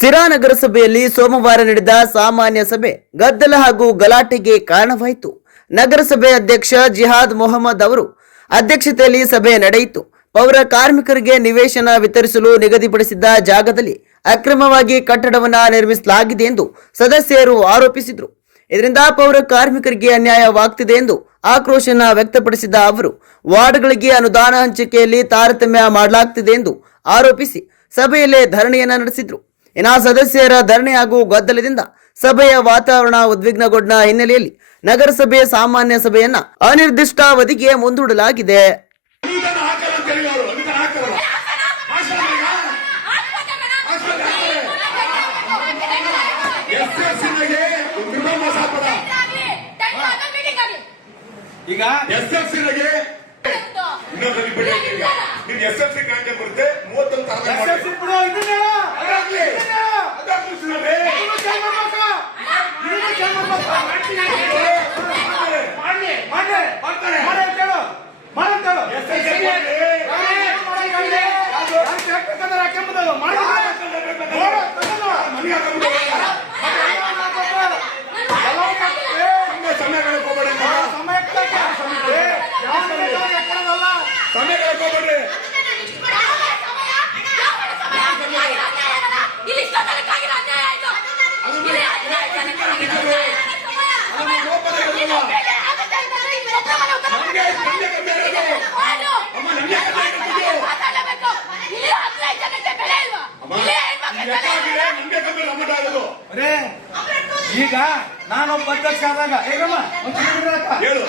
ಸಿರಾ ನಗರಸಭೆಯಲ್ಲಿ ಸೋಮವಾರ ನಡೆದ ಸಾಮಾನ್ಯ ಸಭೆ ಗದ್ದಲ ಹಾಗೂ ಗಲಾಟೆಗೆ ಕಾರಣವಾಯಿತು. ನಗರಸಭೆ ಅಧ್ಯಕ್ಷ ಜಿಹಾದ್ ಮೊಹಮ್ಮದ್ ಅವರು ಅಧ್ಯಕ್ಷತೆಯಲ್ಲಿ ಸಭೆ ನಡೆಯಿತು. ಪೌರ ಕಾರ್ಮಿಕರಿಗೆ ನಿವೇಶನ ವಿತರಿಸಲು ನಿಗದಿಪಡಿಸಿದ್ದ ಜಾಗದಲ್ಲಿ ಅಕ್ರಮವಾಗಿ ಕಟ್ಟಡವನ್ನು ನಿರ್ಮಿಸಲಾಗಿದೆ ಎಂದು ಸದಸ್ಯರು ಆರೋಪಿಸಿದರು. ಇದರಿಂದ ಪೌರ ಕಾರ್ಮಿಕರಿಗೆ ಅನ್ಯಾಯವಾಗುತ್ತಿದೆ ಎಂದು ಆಕ್ರೋಶನ ವ್ಯಕ್ತಪಡಿಸಿದ ಅವರು ವಾರ್ಡ್ಗಳಿಗೆ ಅನುದಾನ ಹಂಚಿಕೆಯಲ್ಲಿ ತಾರತಮ್ಯ ಮಾಡಲಾಗುತ್ತಿದೆ ಎಂದು ಆರೋಪಿಸಿ ಸಭೆಯಲ್ಲೇ ಧರಣಿಯನ್ನ ನಡೆಸಿದರು. ಇನ್ನು ಸದಸ್ಯರ ಧರಣಿ ಹಾಗೂ ಗದ್ದಲದಿಂದ ಸಭೆಯ ವಾತಾವರಣ ಉದ್ವಿಗ್ನಗೊಂಡ ಹಿನ್ನೆಲೆಯಲ್ಲಿ ನಗರಸಭೆ ಸಾಮಾನ್ಯ ಸಭೆಯನ್ನ ಅನಿರ್ದಿಷ್ಟಾವಧಿಗೆ ಮುಂದೂಡಲಾಗಿದೆ. ಈಗ ಎಸ್ಎಫ್ಸಿಗೆ ಎಸ್ಎಫ್ಸಿ ಕಾಂಡೆ ಬರುತ್ತೆ 50 ಈಗ ನಾನೊಬ್ಬ ಅಧ್ಯಕ್ಷ ಆದಾಗ ಹೇಳು